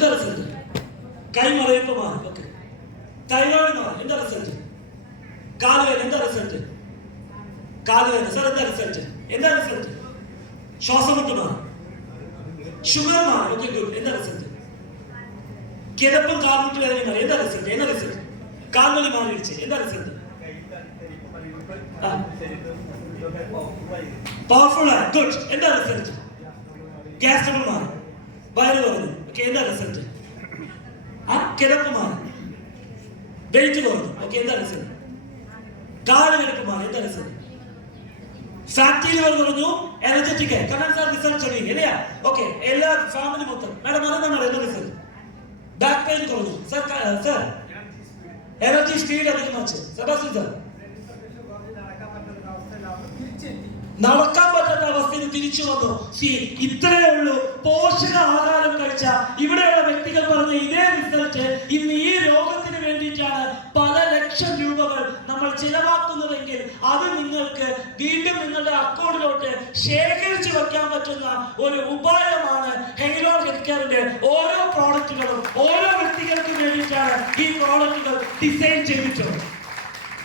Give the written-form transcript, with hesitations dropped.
എന്താ റിസൾട്ട്? കൈ മറയപ്പ് മാറി. ഓക്കെ. തൈറോയിഡ് മാറി. എന്താ റിസൾട്ട്? കാലുവേദന. എന്താ റിസൾട്ട്? കാലുവേദന. സാർ എന്താ റിസൾട്ട്? എന്താ റിസൾട്ട്? ശ്വാസം മുട്ട് മാറി. ഷുഗർ മാറി. Okay, good. എന്താ റിസൾട്ട്? കിതപ്പും കാൽമുട്ട് വേദനയും മാറി. എന്താ റിസൾട്ട്? എന്താ റിസൾട്ട്? കാൽവലി മാറി ഇടിച്ച്. എന്താ റിസൾട്ട്? പവർഫുൾ ആണ്. ഗുഡ്. എന്താ റിസൾട്ട്? ഗ്യാസ് ട്രബിൾ മാറി. വയറ് കുറഞ്ഞു. ഓക്കെ, എന്താ റിസൾട്ട്? കിടപ്പ് മാറി. വെയിറ്റ് കുറഞ്ഞു. ഓക്കെ, എന്താ റിസൾട്ട്? കാല് കിടപ്പ് മാറി. എന്താ റിസൾട്ട്? ഫാറ്റി ലിവർ കുറഞ്ഞു. എനർജറ്റിക് ആയി. കാരണം സാർ റിസൾട്ട് ചെറിയ അല്ലയാ. ഓക്കെ, എല്ലാ ഫാമിലി മൊത്തം മാഡം അറിയുന്ന എന്താ റിസൾട്ട്? ബാക്ക് പെയിൻ കുറഞ്ഞു. സാർ എനർജി സ്പീഡ് അധികം വെച്ച് സെബാസ്റ്റ്യൻ സാർ നടക്കാൻ പറ്റാത്ത അവസ്ഥയിൽ തിരിച്ചു വന്നു. ഇത്രയേ ഉള്ളൂ. പോഷകാഹാരം കഴിച്ച ഇവിടെയുള്ള വ്യക്തികൾ പറഞ്ഞ ഇതേ റിസൾട്ട് ഇന്ന് ഈ രോഗത്തിന് വേണ്ടിയിട്ടാണ് പല ലക്ഷം രൂപകൾ നമ്മൾ ചിലവാക്കുന്നതെങ്കിൽ അത് നിങ്ങൾക്ക് വീണ്ടും നിങ്ങളുടെ അക്കൗണ്ടിലോട്ട് ശേഖരിച്ചു വെക്കാൻ പറ്റുന്ന ഒരു ഉപായമാണ് ഹെയ്ലോൺ ഹെൽത്ത് കെയറിന്റെ ഓരോ പ്രോഡക്റ്റുകളും. ഓരോ വ്യക്തികൾക്കും വേണ്ടിയിട്ടാണ് ഈ പ്രോഡക്റ്റുകൾ ഡിസൈൻ ചെയ്തിട്ടുള്ളത്.